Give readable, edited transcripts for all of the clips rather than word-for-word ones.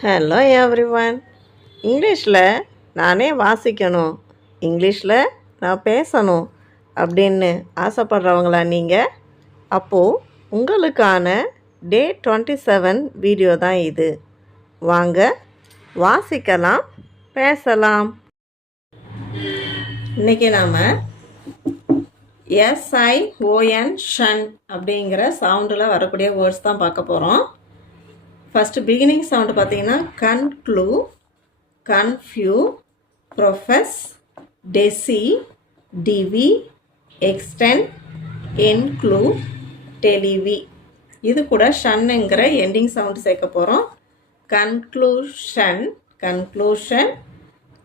Hello everyone. இங்கிலீஷில் நானே வாசிக்கணும், இங்கிலீஷில் நான் பேசணும் அப்படின்னு ஆசைப்படுறவங்களா நீங்கள்? அப்போது உங்களுக்கான டே 27 வீடியோ தான் இது. வாங்க வாசிக்கலாம், பேசலாம். இன்றைக்கி நாம் SION ஷன் அப்படிங்கிற சவுண்டில் வரக்கூடிய வேர்ட்ஸ் தான் பார்க்க போகிறோம். ஃபஸ்ட்டு பிகினிங் சவுண்டு பார்த்தீங்கன்னா கன்க்ளூ, கன்ஃபியூ, ப்ரொஃபஸ், டெசி, டிவி, எக்ஸ்டெண்ட், என்க்ளூ, டெலிவி. இது கூட ஷன்னுங்கிற எண்டிங் சவுண்டு சேர்க்க போகிறோம். Conclusion, conclusion,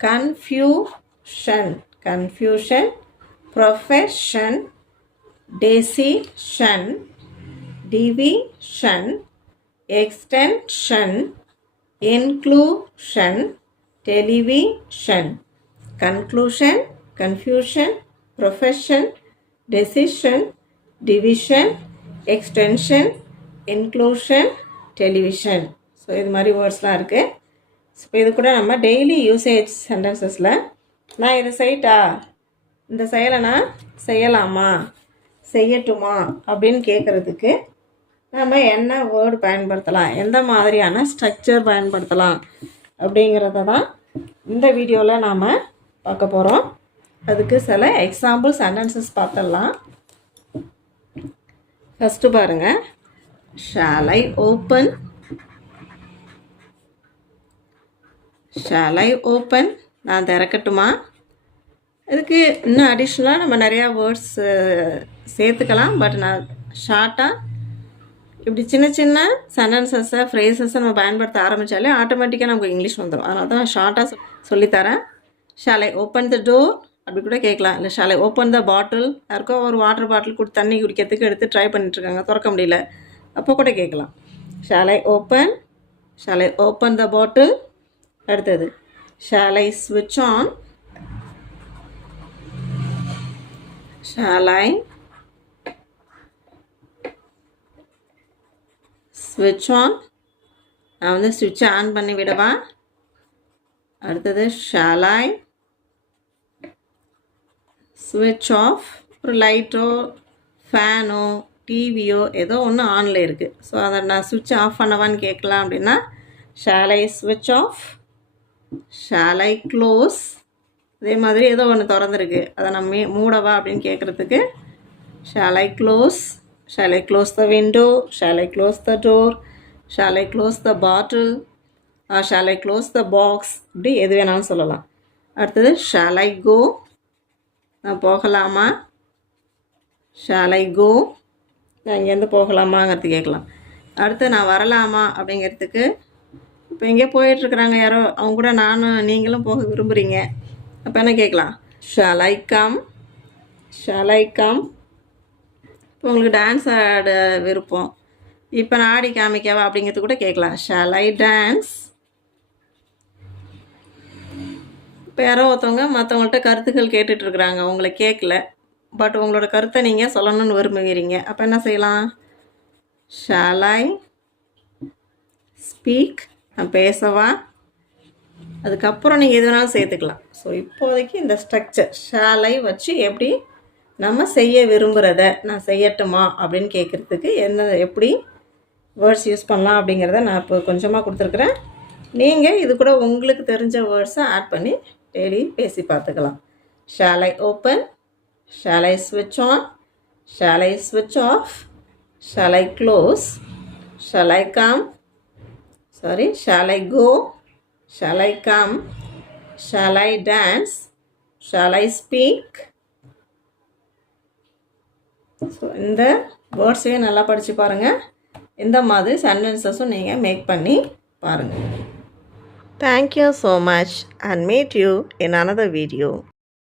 confusion, confusion, profession, decision, division, extension, inclusion, television. Conclusion, confusion, profession, decision, division, extension, inclusion, television. So இது மாதிரி வேர்ட்ஸ்லாம் இருக்குது. இப்போ இது கூட நம்ம டெய்லி யூசேஜ் சென்டென்சஸில் நான் இதை செய்யட்டா, இந்த செயலை நான் செய்யலாமா, செய்யட்டுமா அப்படின்னு கேட்குறதுக்கு நம்ம என்ன வேர்டு பயன்படுத்தலாம், எந்த மாதிரியான ஸ்ட்ரக்சர் பயன்படுத்தலாம் அப்படிங்கிறத தான் இந்த வீடியோவில் நாம் பார்க்க போகிறோம். அதுக்கு சில எக்ஸாம்பிள் சென்டென்சஸ் பார்த்துடலாம். ஃபஸ்ட்டு பாருங்கள், shawl I open, shall I open, நான் திறக்கட்டுமா. இதுக்கு இன்னும் அடிஷ்னலாக நம்ம நிறையா வேர்ட்ஸ் சேர்த்துக்கலாம். பட் நான் ஷார்ட்டாக இப்படி சின்ன சின்ன சென்டென்சஸை ஃப்ரேசஸை நம்ம பயன்படுத்த ஆரம்பித்தாலே ஆட்டோமேட்டிக்காக நமக்கு இங்கிலீஷ் வந்துடும். அதனால தான் நான் ஷார்ட்டாக சொல்லித்தரேன். Shawl I open the door அப்படி கூட கேட்கலாம். இல்லை ஷால் ஐ ஓப்பன் த பாட்டில், யாருக்கோ ஒரு வாட்டர் பாட்டில் கொடுத்து தண்ணி குடிக்கிறதுக்கு எடுத்து ட்ரை பண்ணிட்டுருக்காங்க, திறக்க முடியல, அப்போ கூட கேட்கலாம். Shall I open, shall I open the bottle. அடுத்தது ஷால் ஐ ஸ்விட்ச் ஆன், ஷால் ஐ ஸ்விட்ச் ஆன், நான் வந்து ஸ்விட்சை ஆன் பண்ணி விடவா. அடுத்தது ஷால் ஐ ஸ்விட்ச் ஆஃப், ஒரு லைட்டோ ஃபேனோ டிவியோ ஏதோ ஒன்று ஆனில் இருக்குது, ஸோ அதை நான் ஸ்விட்ச் ஆஃப் பண்ணவான்னு கேட்கலாம். அப்படின்னா ஷால் ஐ ஸ்விட்ச் ஆஃப், ஷால் ஐ க்ளோஸ், அதே மாதிரி ஏதோ ஒன்று திறந்துருக்கு அதை நம்ம மூடவா அப்படின்னு கேட்குறதுக்கு shawl I close, shall I close the window, shall I close the door, shall I close the bottle, or shall I close the box, இப்படி எது வேணாலும் சொல்லலாம். அடுத்தது shall I go, நான் போகலாமா, shall I go, நான் இங்கேருந்து போகலாமாங்கிறது கேட்கலாம். அடுத்து நான் வரலாமா அப்படிங்கிறதுக்கு, இப்போ எங்கேயோ போயிட்டுருக்குறாங்க யாரோ, அவங்க கூட நானும் நீங்களும் போக விரும்புகிறீங்க, அப்போ என்ன கேட்கலாம், shall I come, shall I come. இப்போ உங்களுக்கு டான்ஸ் ஆட விருப்பம், இப்போ நான் ஆடி காமிக்கவா அப்படிங்கிறது கூட கேட்கலாம், ஷால் ஐ டான்ஸ். இப்போ யாரோ ஒருத்தவங்க மற்றவங்கள்ட்ட கருத்துக்கள் கேட்டுட்ருக்குறாங்க, உங்களை கேட்கல, பட் உங்களோட கருத்தை நீங்கள் சொல்லணும்னு விரும்புகிறீங்க, அப்போ என்ன செய்யலாம், ஷால் ஐ ஸ்பீக், நான் பேசவா. அதுக்கப்புறம் நீங்கள் எது வேணாலும் சேர்த்துக்கலாம். ஸோ இப்போதைக்கு இந்த ஸ்ட்ரக்சர் ஷால் ஐ வச்சு எப்படி நம்ம செய்ய விரும்புகிறத நான் செய்யட்டுமா அப்படின்னு கேட்குறதுக்கு எப்படி வேர்ட்ஸ் யூஸ் பண்ணலாம் அப்படிங்கிறத நான் இப்போ கொஞ்சமாக கொடுத்துருக்குறேன். நீங்கள் இது கூட உங்களுக்கு தெரிஞ்ச வேர்ட்ஸை ஆட் பண்ணி டெய்லி பேசி பார்த்துக்கலாம். Shall I open, shall I ஸ்விட்ச் ஆன், ஷால் ஐ ஸ்விட்ச் off, shall I close, shall I come, shall I go, shall I come, shall I dance, shall I speak. So இந்த வேர்ட்ஸையும் நல்லா படித்து பாருங்கள். இந்த மாதிரி சென்டென்சஸும் நீங்கள் மேக் பண்ணி பாருங்கள். Thank you so much and meet you in another video.